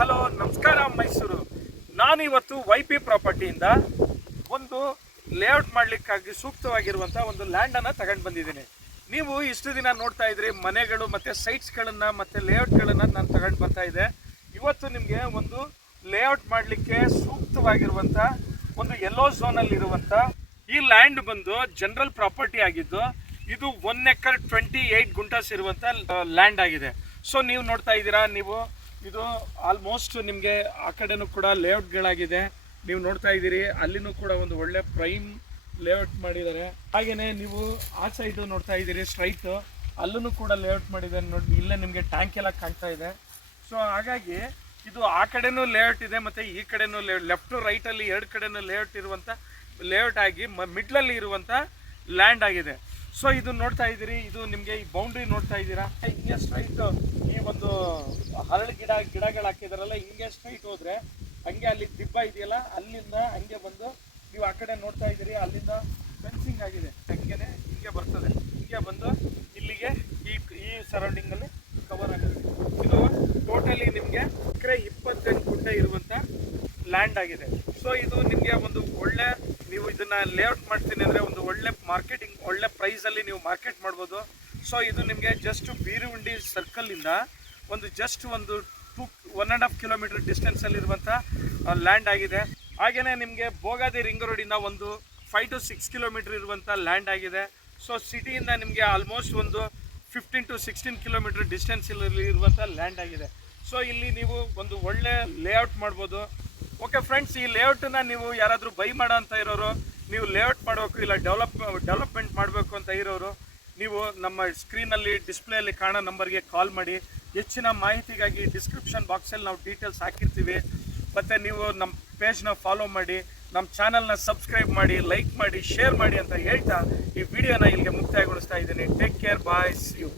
Hello ನಮಸ್ಕಾರ ಮೈಸೂರು. ನಾನಿವತ್ತು YP ಪ್ರಾಪರ್ಟಿಯಿಂದ ಒಂದು ಲೇಔಟ್ ಮಾಡಲಿಕ್ಕಾಗಿ ಸೂಕ್ತವಾಗಿರುವಂಥ ಒಂದು ಲ್ಯಾಂಡನ್ನು ತಗೊಂಡು ಬಂದಿದ್ದೀನಿ. ನೀವು ಇಷ್ಟು ದಿನ ನೋಡ್ತಾ ಇದ್ರಿ ಮನೆಗಳು ಮತ್ತು ಸೈಟ್ಸ್ಗಳನ್ನು ಮತ್ತು ಲೇಔಟ್ಗಳನ್ನು ನಾನು ತಗೊಂಡು ಬರ್ತಾ ಇದ್ದೆ. ಇವತ್ತು ನಿಮಗೆ ಒಂದು ಲೇಔಟ್ ಮಾಡಲಿಕ್ಕೆ ಸೂಕ್ತವಾಗಿರುವಂಥ ಒಂದು ಯೆಲ್ಲೋ ಝೋನಲ್ಲಿರುವಂಥ ಈ ಲ್ಯಾಂಡ್ ಬಂದು ಜನರಲ್ ಪ್ರಾಪರ್ಟಿ ಆಗಿದ್ದು, ಇದು 1 ಎಕರ್ 28 ಗುಂಟಾಸ್ ಇರುವಂಥ ಲ್ಯಾಂಡ್ ಆಗಿದೆ. ಸೊ ನೀವು ನೋಡ್ತಾ ಇದ್ದೀರಾ, ಇದು ಆಲ್ಮೋಸ್ಟ್ ನಿಮಗೆ ಆ ಕಡೆನೂ ಕೂಡ ಲೇಔಟ್ಗಳಾಗಿದೆ. ನೀವು ನೋಡ್ತಾ ಇದ್ದೀರಿ, ಅಲ್ಲಿನೂ ಕೂಡ ಒಂದು ಒಳ್ಳೆ ಪ್ರೈಮ್ ಲೇಔಟ್ ಮಾಡಿದ್ದಾರೆ. ಹಾಗೆಯೇ ನೀವು ಆ ಸೈಡು ನೋಡ್ತಾ ಇದ್ದೀರಿ ಸ್ಟ್ರೈಟು, ಅಲ್ಲೂ ಕೂಡ ಲೇಔಟ್ ಮಾಡಿದ್ದಾರೆ ನೋಡಿ. ಇಲ್ಲೇ ನಿಮಗೆ ಟ್ಯಾಂಕ್ ಎಲ್ಲ ಕಾಣ್ತಾ ಇದೆ. ಸೊ ಹಾಗಾಗಿ ಇದು ಆ ಕಡೆನೂ ಲೇಔಟ್ ಇದೆ ಮತ್ತು ಈ ಕಡೆನೂ ಲೆಫ್ಟು ರೈಟಲ್ಲಿ ಎರಡು ಕಡೆನೂ ಲೇಔಟ್ ಇರುವಂಥ ಲೇಔಟ್ ಆಗಿ ಮಿಡ್ಲಲ್ಲಿ ಇರುವಂಥ ಲ್ಯಾಂಡ್ ಆಗಿದೆ. ಸೊ ಇದು ನೋಡ್ತಾ ಇದ್ದೀರಿ, ಇದು ನಿಮಗೆ ಈ ಬೌಂಡ್ರಿ ನೋಡ್ತಾ ಇದ್ದೀರಾ, ಹಿಂಗೆ ಸ್ಟ್ರೈಟ್ ಈ ಒಂದು ಹರಳು ಗಿಡಗಳು ಹಾಕಿದಾರಲ್ಲ, ಹಿಂಗೆ ಸ್ಟ್ರೈಟ್ ಹೋದ್ರೆ ಹಂಗೆ ಅಲ್ಲಿ ದಿಬ್ಬ ಇದೆಯಲ್ಲ, ಅಲ್ಲಿಂದ ಹಂಗೆ ಬಂದು ನೀವು ಆ ಕಡೆ ನೋಡ್ತಾ ಇದ್ದೀರಿ, ಅಲ್ಲಿಂದ ಫೆನ್ಸಿಂಗ್ ಆಗಿದೆ. ಹಂಗೇನೆ ಹಿಂಗೆ ಬರ್ತದೆ, ಹಿಂಗೆ ಬಂದು ಇಲ್ಲಿಗೆ ಈ ಸರೌಂಡಿಂಗಲ್ಲಿ ಕವರ್ ಆಗಿದೆ. ಇದು ಟೋಟಲಿ ನಿಮಗೆ ಎಕರೆ 28 ಗುಂಟೆ ಇರುವಂಥ ಲ್ಯಾಂಡ್ ಆಗಿದೆ. ಸೊ ಇದು ನಿಮಗೆ ಒಂದು ಒಳ್ಳೆ, ನೀವು ಇದನ್ನ ಲೇಔಟ್ ಮಾಡ್ತೀನಿ ಅಂದರೆ ಒಂದು ಒಳ್ಳೆ ಮಾರ್ಕೆಟಿಂಗ್, ಒಳ್ಳೆ ಪ್ರೈಸಲ್ಲಿ ನೀವು ಮಾರ್ಕೆಟ್ ಮಾಡ್ಬೋದು. ಸೊ ಇದು ನಿಮಗೆ ಜಸ್ಟ್ ಬೀರುಗುಂಡಿ ಸರ್ಕಲ್ಲಿಂದ ಜಸ್ಟ್ ಒಂದು 1.5 ಕಿಲೋಮೀಟರ್ ಡಿಸ್ಟೆನ್ಸಲ್ಲಿರುವಂಥ ಲ್ಯಾಂಡ್ ಆಗಿದೆ. ಹಾಗೆಯೇ ನಿಮಗೆ ಬೋಗಾದಿ ರಿಂಗ್ ರೋಡಿಂದ ಒಂದು 5 to 6 ಕಿಲೋಮೀಟರ್ ಇರುವಂಥ ಲ್ಯಾಂಡ್ ಆಗಿದೆ. ಸೊ ಸಿಟಿಯಿಂದ ನಿಮಗೆ ಆಲ್ಮೋಸ್ಟ್ ಒಂದು 15 to 16 ಕಿಲೋಮೀಟರ್ ಡಿಸ್ಟೆನ್ಸಲ್ಲಿ ಇರುವಂಥ ಲ್ಯಾಂಡ್ ಆಗಿದೆ. ಸೊ ಇಲ್ಲಿ ನೀವು ಒಂದು ಒಳ್ಳೆ ಲೇಔಟ್ ಮಾಡ್ಬೋದು. ಓಕೆ ಫ್ರೆಂಡ್ಸ್, ಈ ಲೇಔಟನ್ನ ನೀವು ಯಾರಾದರೂ ಬೈ ಮಾಡೋ ಅಂತ ಇರೋರು, ನೀವು ಲೇಔಟ್ ಮಾಡಬೇಕು ಇಲ್ಲ ಡೆವಲಪ್ಮೆಂಟ್ ಮಾಡಬೇಕು ಅಂತ ಇರೋರು, ನೀವು ನಮ್ಮ ಸ್ಕ್ರೀನಲ್ಲಿ ಡಿಸ್ಪ್ಲೇಯಲ್ಲಿ ಕಾಣೋ ನಂಬರ್ಗೆ ಕಾಲ್ ಮಾಡಿ. ಹೆಚ್ಚಿನ ಮಾಹಿತಿಗಾಗಿ ಡಿಸ್ಕ್ರಿಪ್ಷನ್ ಬಾಕ್ಸಲ್ಲಿ ನಾವು ಡೀಟೇಲ್ಸ್ ಹಾಕಿರ್ತೀವಿ. ಮತ್ತು ನೀವು ನಮ್ಮ ಪೇಜ್ನ ಫಾಲೋ ಮಾಡಿ, ನಮ್ಮ ಚಾನಲ್ನ ಸಬ್ಸ್ಕ್ರೈಬ್ ಮಾಡಿ, ಲೈಕ್ ಮಾಡಿ, ಶೇರ್ ಮಾಡಿ ಅಂತ ಹೇಳ್ತಾ ಈ ವಿಡಿಯೋನ ಇಲ್ಲಿಗೆ ಮುಕ್ತಾಯಗೊಳಿಸ್ತಾ ಇದ್ದೀನಿ. Take care, bye, see you.